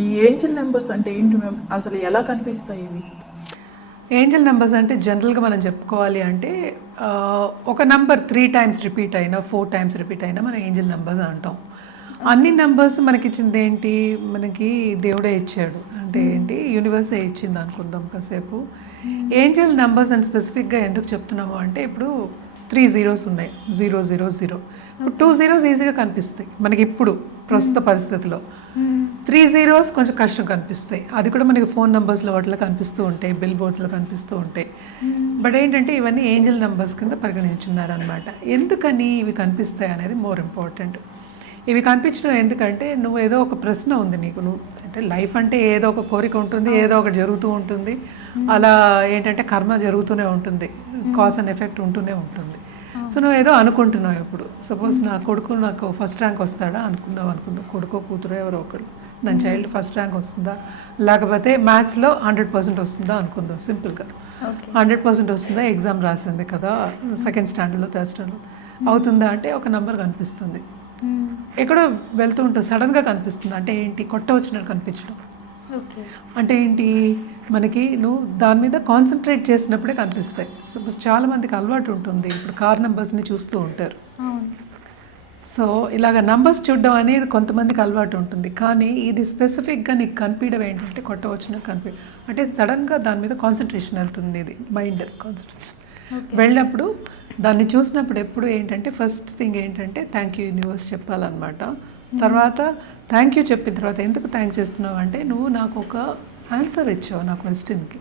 ఈ Angel numbers అంటే ఏంటి మ్యామ్, అసలు ఎలా కనిపిస్తాయి ఇవి? ఏంజల్ నెంబర్స్ అంటే జనరల్గా మనం చెప్పుకోవాలి అంటే ఒక నంబర్ 3 times రిపీట్ అయినా 4 times రిపీట్ అయినా మనం ఏంజల్ నెంబర్స్ అంటాం. అన్ని నెంబర్స్ మనకి ఇచ్చింది ఏంటి, మనకి దేవుడే ఇచ్చాడు అంటే ఏంటి, యూనివర్సే ఇచ్చింది అనుకుందాం కాసేపు. ఏంజల్ నెంబర్స్ అని స్పెసిఫిక్గా ఎందుకు చెప్తున్నాము అంటే ఇప్పుడు 3 zeros ఉన్నాయి, 000. ఇప్పుడు 2 zeros ఈజీగా కనిపిస్తాయి మనకి ఇప్పుడు ప్రస్తుత పరిస్థితిలో. 3 zeros కొంచెం కష్టం కనిపిస్తాయి, అది కూడా మనకి ఫోన్ నెంబర్స్లో వాటిలో కనిపిస్తూ ఉంటాయి, బిల్ బోర్డ్స్లో కనిపిస్తూ ఉంటాయి. బట్ ఏంటంటే ఇవన్నీ ఏంజల్ నెంబర్స్ కింద పరిగణించున్నారనమాట. ఎందుకని ఇవి కనిపిస్తాయి అనేది మోర్ ఇంపార్టెంట్. ఇవి కనిపించడం ఎందుకంటే నువ్వు ఏదో ఒక ప్రశ్న ఉంది నీకు, నువ్వు అంటే లైఫ్ అంటే ఏదో ఒక కోరిక ఉంటుంది, ఏదో ఒకటి జరుగుతూ ఉంటుంది, అలా ఏంటంటే కర్మ జరుగుతూనే ఉంటుంది, కాజ్ అండ్ ఎఫెక్ట్ ఉంటూనే ఉంటుంది. సో నువ్వు ఏదో అనుకుంటున్నావు, ఇప్పుడు సపోజ్ నా కొడుకు నాకు ఫస్ట్ ర్యాంక్ వస్తాడా అనుకున్నావు, కొడుకో కూతురు ఎవరో ఒకరు, నా చైల్డ్ ఫస్ట్ ర్యాంక్ వస్తుందా, లేకపోతే మ్యాథ్స్లో 100% వస్తుందా అనుకుందాం సింపుల్గా. 100% వస్తుందా, ఎగ్జామ్ రాసింది కదా, సెకండ్ స్టాండర్డ్లో థర్డ్ స్టాండర్డ్లో అవుతుందా అంటే ఒక నెంబర్ కనిపిస్తుంది, ఎక్కడో వెళ్తూ ఉంటుంది సడన్గా కనిపిస్తుంది. అంటే ఏంటి, కొట్ట వచ్చినట్టు కనిపించడం అంటే ఏంటి, మనకి నువ్వు దాని మీద కాన్సన్ట్రేట్ చేసినప్పుడే కనిపిస్తాయి. సపోజ్ చాలామందికి అలవాటు ఉంటుంది, ఇప్పుడు కార్ నెంబర్స్ని చూస్తూ ఉంటారు. సో ఇలాగ నంబర్స్ చూడడం అనేది కొంతమందికి అలవాటు ఉంటుంది, కానీ ఇది స్పెసిఫిక్గా నీకు కనిపించడం ఏంటంటే కొట్ట వచ్చినట్టు కనిపించడం అంటే సడన్గా దాని మీద కాన్సన్ట్రేషన్ వెళ్తుంది, ఇది మైండ్ కాన్సన్ట్రేషన్ వెళ్ళినప్పుడు దాన్ని చూసినప్పుడు ఎప్పుడు ఏంటంటే ఫస్ట్ థింగ్ ఏంటంటే థ్యాంక్ యూ యూనివర్స్ చెప్పాలన్నమాట. తర్వాత థ్యాంక్ యూ చెప్పిన తర్వాత ఎందుకు థ్యాంక్ చేస్తున్నావు అంటే నువ్వు నాకు ఒక ఆన్సర్ ఇచ్చావు నా క్వశ్చన్కి.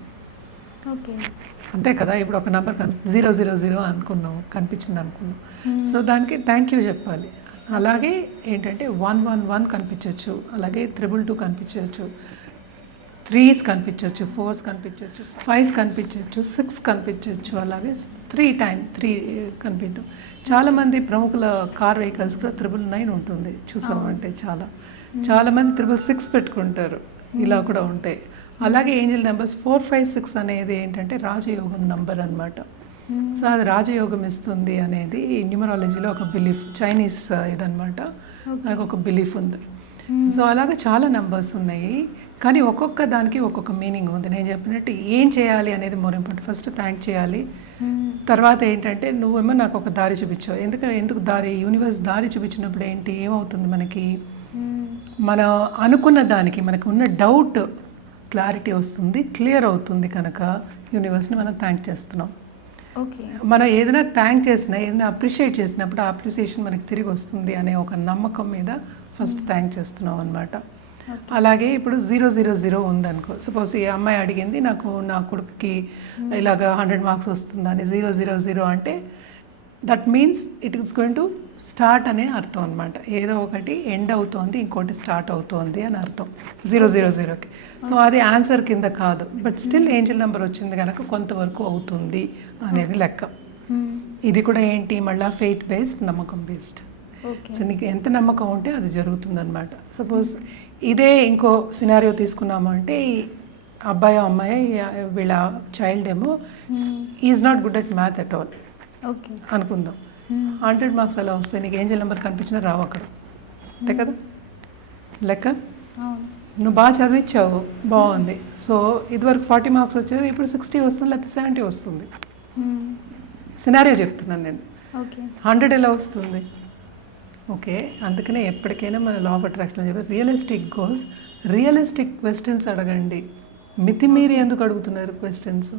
అంతే కదా, ఇప్పుడు ఒక నెంబర్ 000 అనుకున్నావు, కనిపించింది అనుకున్నావు, సో దానికి థ్యాంక్ యూ చెప్పాలి. అలాగే ఏంటంటే 111 కనిపించవచ్చు, అలాగే 222 కనిపించవచ్చు, 3s కనిపించవచ్చు, 4s కనిపించవచ్చు, 5s కనిపించవచ్చు, 6 కనిపించవచ్చు, అలాగే 3 కనిపించడం. చాలామంది ప్రముఖుల కార్ వెహికల్స్ కూడా 999 ఉంటుంది చూసామంటే, చాలామంది 666 పెట్టుకుంటారు, ఇలా కూడా ఉంటాయి. అలాగే ఏంజల్ నెంబర్స్ 456 అనేది ఏంటంటే రాజయోగం నంబర్ అనమాట. సో అది రాజయోగం ఇస్తుంది అనేది న్యూమరాలజీలో ఒక బిలీఫ్, చైనీస్ ఇదనమాట, మనకు ఒక బిలీఫ్ ఉంది. సో అలాగే చాలా నెంబర్స్ ఉన్నాయి, కానీ ఒక్కొక్క దానికి ఒక్కొక్క మీనింగ్ ఉంది. నేను చెప్పినట్టు ఏం చేయాలి అనేది మోర్ ఇంపార్టెంట్. ఫస్ట్ థ్యాంక్ చేయాలి, తర్వాత ఏంటంటే నువ్వేమో నాకు ఒక దారి చూపించావు. ఎందుకు దారి, యూనివర్స్ దారి చూపించినప్పుడు ఏంటి ఏమవుతుంది, మనకి మనం అనుకున్న దానికి మనకు ఉన్న డౌట్ క్లారిటీ వస్తుంది, క్లియర్ అవుతుంది. కనుక యూనివర్స్ని మనం థ్యాంక్ చేస్తున్నాం. మనం ఏదైనా థ్యాంక్ చేసినా, ఏదైనా అప్రిషియేట్ చేసినప్పుడు ఆ అప్రిసియేషన్ మనకి తిరిగి వస్తుంది అనే ఒక నమ్మకం మీద ఫస్ట్ థ్యాంక్ చేస్తున్నాం అనమాట. అలాగే ఇప్పుడు 000 ఉందనుకో, సపోజ్ ఈ అమ్మాయి అడిగింది నాకు నా కొడుకుకి ఇలాగ 100 మార్క్స్ వస్తుందని 000 అంటే that means it is going to start అనే అర్థం అనమాట. ఏదో ఒకటి ఎండ్ అవుతోంది, ఇంకోటి స్టార్ట్ అవుతోంది అని అర్థం 000కి. సో అది ఆన్సర్ కింద కాదు, బట్ స్టిల్ ఏంజల్ నెంబర్ వచ్చింది కనుక కొంతవరకు అవుతుంది అనేది లెక్క. ఇది కూడా ఏంటి, మళ్ళీ ఫెయిత్ బేస్డ్, నమ్మకం బేస్డ్. సో నీకు ఎంత నమ్మకం ఉంటే అది జరుగుతుంది అనమాట. సపోజ్ ఇదే ఇంకో సినారియో తీసుకున్నాము అంటే ఈ అబ్బాయి అమ్మాయి వీళ్ళ చైల్డ్ ఏమో is not good at math at all అనుకుందాం. 100 మార్క్స్ అలా వస్తాయి, నీకు ఏంజల్ నెంబర్ కనిపించినా రావు అక్కడ, అంతే కదా లెక్క. నువ్వు బాగా చదివించావు, బాగుంది, సో ఇదివరకు 40 మార్క్స్ వచ్చేది ఇప్పుడు 60 వస్తుంది, లేకపోతే 70 వస్తుంది. సినారియో చెప్తున్నాను నేను. 100 ఎలా వస్తుంది? ఓకే, అందుకనే ఎప్పటికైనా మన లా ఆఫ్ అట్రాక్షన్ చెప్పి రియలిస్టిక్ గోల్స్, రియలిస్టిక్ క్వశ్చన్స్ అడగండి. మితిమీరి ఎందుకు అడుగుతున్నారు క్వశ్చన్స్,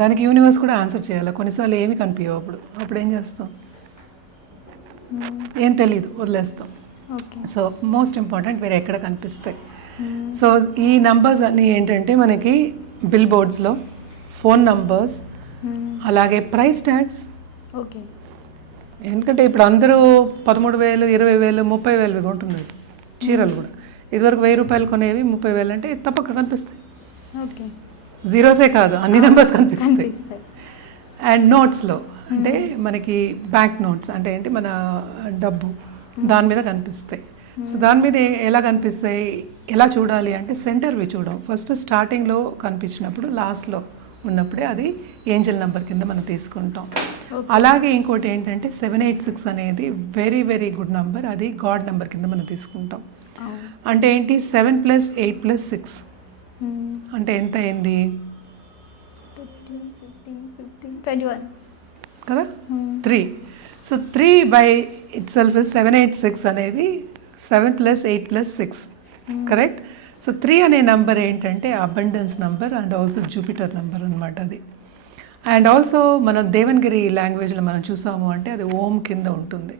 దానికి యూనివర్స్ కూడా ఆన్సర్ చేయాలి. కొన్నిసార్లు ఏమి కనిపించవు, అప్పుడు ఏం చేస్తాం, ఏం తెలియదు, వదిలేస్తాం. సో మోస్ట్ ఇంపార్టెంట్ వేరే ఎక్కడ కనిపిస్తాయి. సో ఈ నంబర్స్ అన్నీ ఏంటంటే మనకి బిల్ బోర్డ్స్లో, ఫోన్ నంబర్స్, అలాగే ప్రైస్ ట్యాగ్స్. ఎందుకంటే ఇప్పుడు అందరూ 13,000, 20,000, 30,000 కొంటున్నారు చీరలు కూడా. ఇదివరకు 1,000 రూపాయలు కొనేవి 30,000 అంటే తప్పక కనిపిస్తాయి. జీరోసే కాదు, అన్ని నెంబర్స్ కనిపిస్తాయి. అండ్ నోట్స్లో అంటే మనకి బ్యాంక్ నోట్స్ అంటే ఏంటి, మన డబ్బు దాని మీద కనిపిస్తాయి. సో దాని మీద ఎలా కనిపిస్తాయి, ఎలా చూడాలి అంటే సెంటర్వి చూడం. ఫస్ట్ స్టార్టింగ్లో కనిపించినప్పుడు లాస్ట్లో ఉన్నప్పుడే అది ఏంజల్ నెంబర్ కింద మనం తీసుకుంటాం. అలాగే ఇంకోటి ఏంటంటే 786 అనేది వెరీ వెరీ గుడ్ నెంబర్, అది గాడ్ నెంబర్ కింద మనం తీసుకుంటాం. అంటే ఏంటి 7 + 8 + 6 అంటే ఎంత అయింది 21 కదా 3. సో 3 బై ఇట్ సెల్ఫ్ 786 అనేది 7 + 8 + 6 కరెక్ట్. సో 3 అనే నంబర్ ఏంటంటే abundance number and also Jupiter number అనమాట అది. అండ్ ఆల్సో మనం దేవన్గిరి లాంగ్వేజ్లో మనం చూసాము అంటే అది ఓం కింద ఉంటుంది.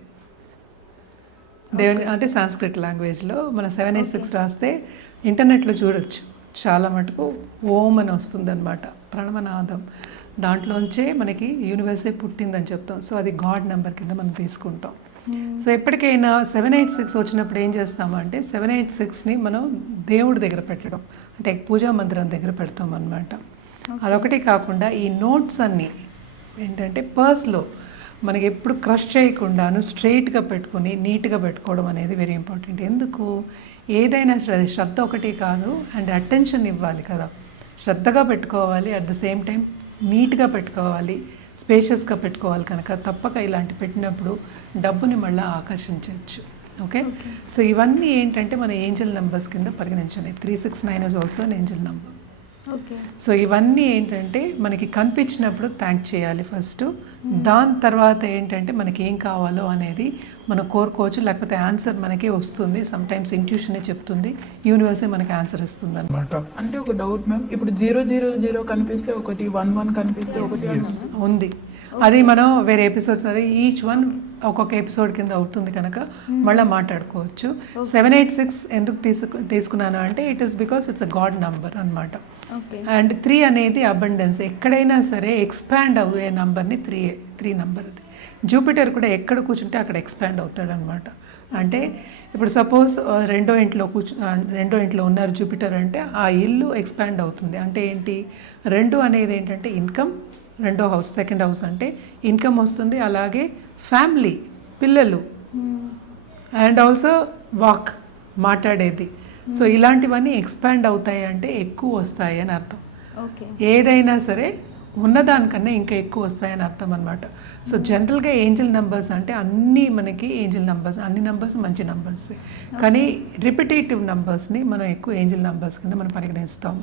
అంటే సాంస్క్రిట్ లాంగ్వేజ్లో మన 786 రాస్తే ఇంటర్నెట్లో చూడొచ్చు, చాలా మటుకు ఓం అని వస్తుందన్నమాట, ప్రణవనాదం. దాంట్లోంచే మనకి యూనివర్సే పుట్టిందని చెప్తాం. సో అది గాడ్ నెంబర్ కింద మనం తీసుకుంటాం. సో ఎప్పటికైనా 786 వచ్చినప్పుడు ఏం చేస్తాము అంటే 786ని మనం దేవుడి దగ్గర పెట్టడం, అంటే పూజా మందిరం దగ్గర పెడతాం అన్నమాట. అదొకటి కాకుండా ఈ నోట్స్ అన్నీ ఏంటంటే పర్స్లో మనకి ఎప్పుడు క్రష్ చేయకుండాను స్ట్రైట్గా పెట్టుకుని నీట్గా పెట్టుకోవడం అనేది వెరీ ఇంపార్టెంట్. ఎందుకు, ఏదైనా శ్రద్ధ ఒకటి కాదు అండ్ అటెన్షన్ ఇవ్వాలి కదా, శ్రద్ధగా పెట్టుకోవాలి, అట్ ద సేమ్ టైం నీట్గా పెట్టుకోవాలి, స్పేషియస్గా పెట్టుకోవాలి. కనుక తప్పక ఇలాంటి పెట్టినప్పుడు డబ్బుని మళ్ళీ ఆకర్షించవచ్చు. ఓకే, సో ఇవన్నీ ఏంటంటే మన ఏంజల్ నెంబర్స్ కింద పరిగణించండి. 369 is also an angel number. Okay, so ఇవన్నీ ఏంటంటే మనకి కనిపించినప్పుడు థ్యాంక్ చేయాలి ఫస్ట్. దాని తర్వాత ఏంటంటే మనకి ఏం కావాలో అనేది మనం కోరుకోవచ్చు, లేకపోతే ఆన్సర్ మనకే వస్తుంది. సమ్ టైమ్స్ ఇంట్యూషనే చెప్తుంది, యూనివర్సే మనకి ఆన్సర్ ఇస్తుంది అనమాట. అంటే ఒక డౌట్ మ్యామ్, ఇప్పుడు 000 కనిపిస్తే ఒకటి, 11 కనిపిస్తే ఒకటి ఉంది. అది మనం వేరే ఎపిసోడ్స్, అది ఈచ్ వన్ ఒక్కొక్క ఎపిసోడ్ కింద అవుతుంది కనుక మళ్ళీ మాట్లాడుకోవచ్చు. 786 ఎందుకు తీసుకున్నాను అంటే it is because it's a God number అనమాట. అండ్ 3 అనేది అబండెన్స్. ఎక్కడైనా సరే ఎక్స్పాండ్ అయ్యే నంబర్ని 3 నంబర్ అది. జూపిటర్ కూడా ఎక్కడ కూర్చుంటే అక్కడ ఎక్స్పాండ్ అవుతాడు అనమాట. అంటే ఇప్పుడు సపోజ్ రెండో ఇంట్లో ఉన్నారు జూపిటర్ అంటే ఆ ఇల్లు ఎక్స్పాండ్ అవుతుంది. అంటే ఏంటి, 2 అనేది ఏంటంటే ఇన్కమ్, రెండో హౌస్, సెకండ్ హౌస్ అంటే ఇన్కమ్ వస్తుంది, అలాగే ఫ్యామిలీ, పిల్లలు అండ్ ఆల్సో వాక్, మాట్లాడేది. సో ఇలాంటివన్నీ ఎక్స్పాండ్ అవుతాయి అంటే ఎక్కువ వస్తాయి అని అర్థం. ఏదైనా సరే ఉన్నదానికన్నా ఇంకా ఎక్కువ వస్తాయని అర్థం అనమాట. సో జనరల్గా ఏంజల్ నెంబర్స్ అంటే అన్నీ మనకి ఏంజల్ నెంబర్స్, అన్ని నెంబర్స్ మంచి నెంబర్స్, కానీ రిపిటేటివ్ నెంబర్స్ని మనం ఎక్కువ ఏంజల్ నెంబర్స్ కింద మనం పరిగణిస్తాము.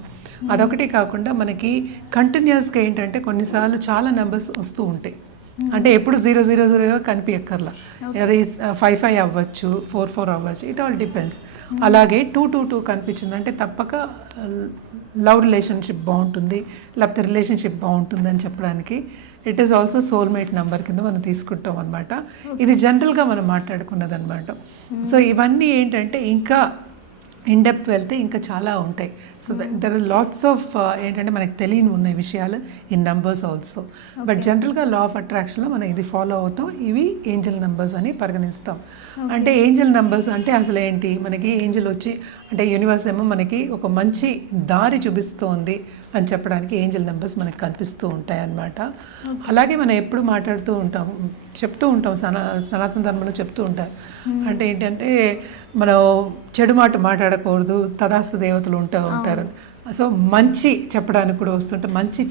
అదొకటి కాకుండా మనకి కంటిన్యూస్గా ఏంటంటే కొన్నిసార్లు చాలా నెంబర్స్ వస్తూ ఉంటాయి. అంటే ఎప్పుడు 000 కనిపించక్కర్లా, అది 55 అవ్వచ్చు, 44 అవ్వచ్చు, ఇట్ ఆల్ డిపెండ్స్. అలాగే 222 కనిపించింది అంటే తప్పక లవ్ రిలేషన్షిప్ బాగుంటుంది, లేకపోతే రిలేషన్షిప్ బాగుంటుంది అని చెప్పడానికి it is also soulmate number కింద మనం తీసుకుంటాం అనమాట. ఇది జనరల్గా మనం మాట్లాడుకున్నది అనమాట. సో ఇవన్నీ ఏంటంటే ఇంకా ఇన్డెప్త్ వెళ్తే ఇంకా చాలా ఉంటాయి. So there are lots of ఏంటంటే మనకి తెలియని ఉన్న విషయాలు ఇన్ నెంబర్స్ ఆల్సో. బట్ జనరల్గా లా ఆఫ్ అట్రాక్షన్లో మనం ఇది ఫాలో అవుతాం. ఇవి ఏంజల్ నెంబర్స్ అని పరిగణిస్తాం. అంటే ఏంజల్ నెంబర్స్ అంటే అసలు ఏంటి, మనకి ఏంజల్ వచ్చి అంటే యూనివర్స్ ఏమో మనకి ఒక మంచి దారి చూపిస్తోంది అని చెప్పడానికి ఏంజల్ నెంబర్స్ మనకి కనిపిస్తూ ఉంటాయి అన్నమాట. అలాగే మనం ఎప్పుడు చెప్తూ ఉంటాం సనాతన ధర్మంలో చెప్తూ ఉంటారు. అంటే ఏంటంటే మనం చెడు మాట మాట్లాడకూడదు, తదాస్తు దేవతలు ఉంటారు. సో మంచి చెప్పడానికి కూడా వస్తుంటే, మంచి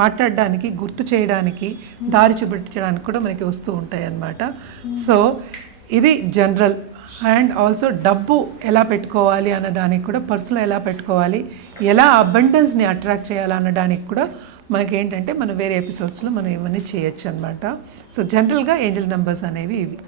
మాట్లాడడానికి, గుర్తు చేయడానికి, దారి చూపించడానికి కూడా మనకి వస్తూ ఉంటాయి అన్నమాట. సో ఇది జనరల్. అండ్ ఆల్సో డబ్బు ఎలా పెట్టుకోవాలి అన్నదానికి కూడా, పర్సులో ఎలా పెట్టుకోవాలి, ఎలా అబండెన్స్ని అట్రాక్ట్ చేయాలి అన్నదానికి కూడా మనకి ఏంటంటే మనం వేరే ఎపిసోడ్స్లో మనం ఇవన్నీ చేయొచ్చు అనమాట. సో జనరల్గా ఏంజల్ నెంబర్స్ అనేవి ఇవి.